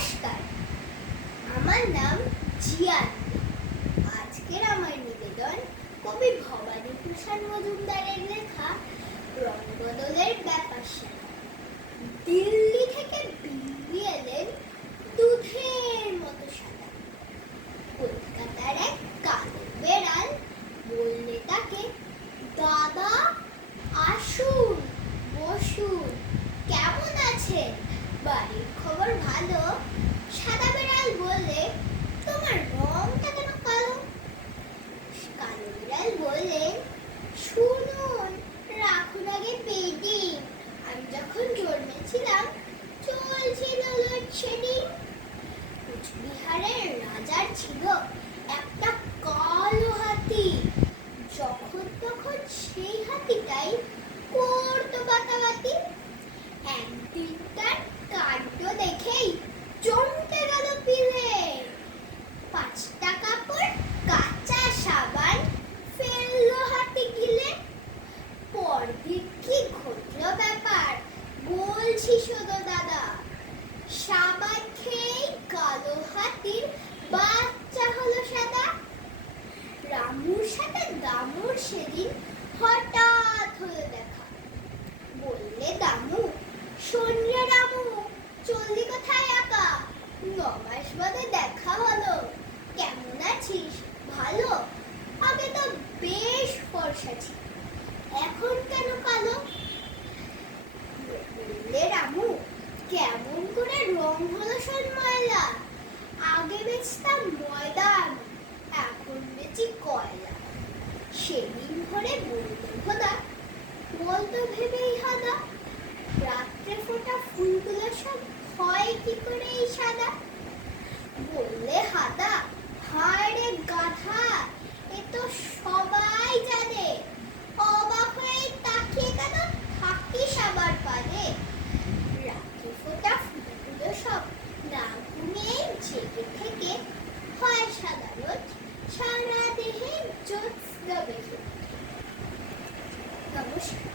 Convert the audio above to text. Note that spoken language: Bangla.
নমস্কার। আমার নাম জিয়ান। আজকের আমার নিবেদন কবি ভবানী প্রসাদ মজুমদারের লেখা রংবদলের ব্যাপার। দিল্লি থেকে বিল্লি এলেন দুধের মতো সাদা। কলকাতার এক কালো বেড়াল বললে তাকে, দাদা, আসুন, বসুন, কেমন আছেন? বাড়ির খবর ভালো সাদা বেড়াল বললে তোমার রংটা কেন কালো কালো বিড়াল বললেন শুনুন রাখুন আগে পেডিং আমি যখন জন্মেছিলাম, চলছিল লোডশেডিং কুচবিহারের রাজার ছিল একটা কালো হাতি। যখন তখন সেই হাতিটাই করতো বাতাবাতি। একদিন তার কাণ্ড দেখেই চমকে গেল পিলে। পাঁচটা কাঁচা সাবান ফেলল হাতে গিলে পরদিন কি ঘটলো ব্যাপার বলছি দাদা। সাবান কালো হাতির বাচ্চা হলো সাদা। রামুর সাথে দামুর সেদিন হঠাৎ হলো দেখা। বললে দামু রামু চললি কোথায় একা? নমাস বাদে দেখা হলো। কেমন আছিস? ভালো? আগে তো বেশ ফর্সা এখন কেন কালো বললে রামু কেমন করে রং হলো শোন ময়লা আগে বেচতাম ময়দা এখন বেচি কয়লা। সেদিন ধরে বলতে হদা বলতো ভেবেই হাদা, রাত্রে ফোটা ফুলগুলো সব হয় কি করে এই সাদা? বললে, হাদা Tá busca.